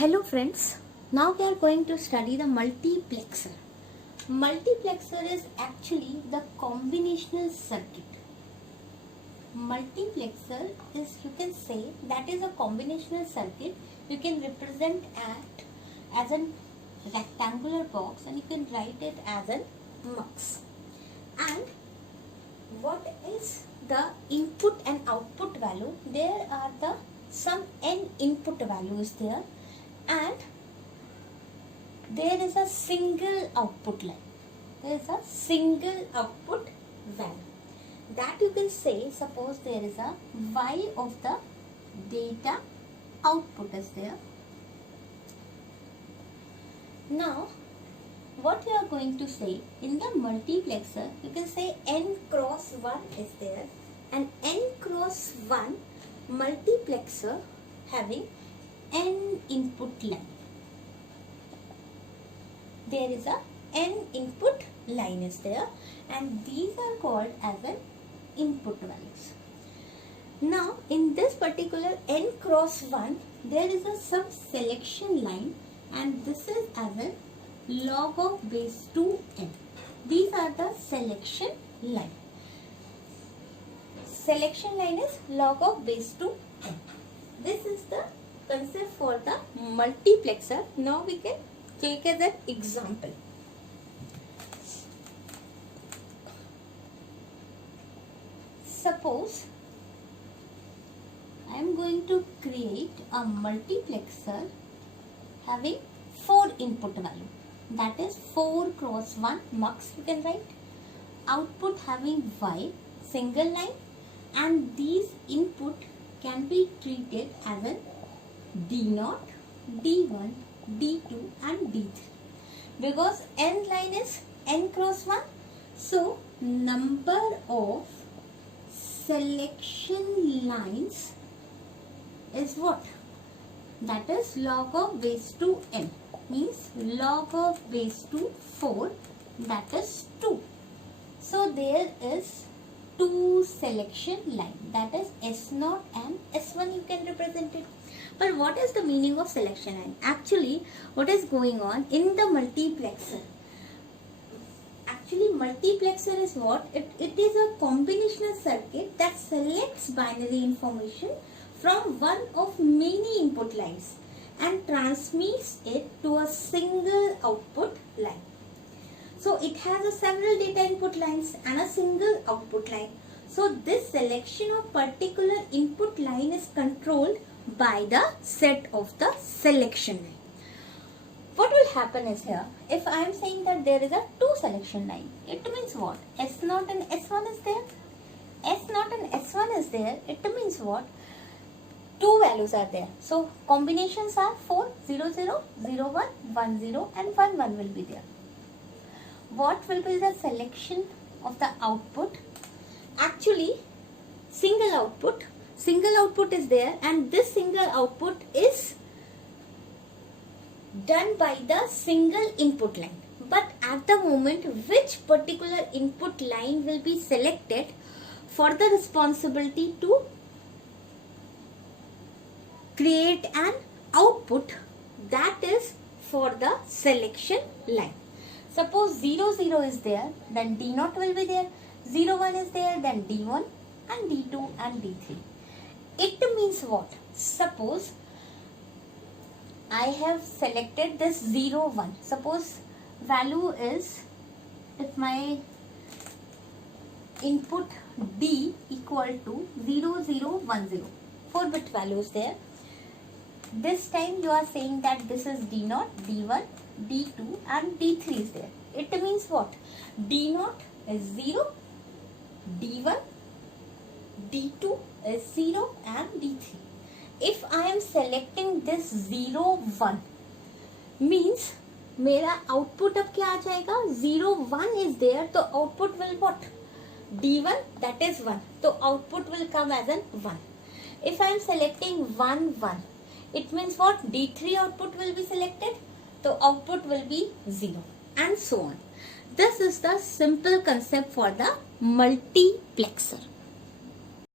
Hello friends, now we are going to study the multiplexer. Multiplexer is actually the combinational circuit. Multiplexer is, you can say, that is a combinational circuit. You can represent it as a rectangular box and you can write it as a mux. And what is the input and output value? There are some n input values there, and there is a single output line. There is a single output value. That you can say, suppose there is a y of the data output is there. Now, what you are going to say in the multiplexer, you can say n cross 1 is there, and n cross 1 multiplexer having n input line. There is a n input line is there, and these are called as an input values. Now in this particular n cross 1, there is some selection line, and this is as a log of base 2n. These are the selection line. Selection line is log of base 2n. This is the concept for the multiplexer. Now we can take as an example. Suppose I am going to create a multiplexer having 4 input value. That is 4 cross 1 mux you can write. Output having y, single line, and these input can be treated as a D0, D1, D2 and D3. Because n line is n cross 1, so number of selection lines is what? That is log of base 2n, means log of base 2 4, that is 2. So there is 2 selection line, that is S0 and S1 you can represent it. But what is the meaning of selection line? Actually, what is going on in the multiplexer? Actually, multiplexer is what? It is a combinational circuit that selects binary information from one of many input lines and transmits it to a single output line. So it has a several data input lines and a single output line. So this selection of particular input line is controlled by the set of the selection line. What will happen is here, if I am saying that there is a 2 selection line, it means what? S0 and S1 is there. S0 and S1 is there, it means what? 2 values are there. So combinations are 4, 0, 0, 0, 1, 1, 0 and 1, 1 will be there. What will be the selection of the output? Actually, single output is there, and this single output is done by the single input line. But at the moment, which particular input line will be selected for the responsibility to create an output, that is for the selection line. Suppose 0, 0 is there, then D0 will be there. 0, 1 is there, then D1 and D2 and D3. It means what? Suppose I have selected this 0, 1. Suppose value is, if my input D equal to 0, 0, 1, 0. 4-bit values there. This time you are saying that this is D0, D1, D2 and D3 is there. It means what? D0 is 0, D1, D2 is 0 and D3. If I am selecting this 0, 1, means मेरा output अब क्या आ जाएगा? 0, 1 is there, तो output will what? D1, that is 1. So output will come as an 1. If I am selecting 1, 1, it means what? D3 output will be selected, so output will be 0 and so on. This is the simple concept for the multiplexer.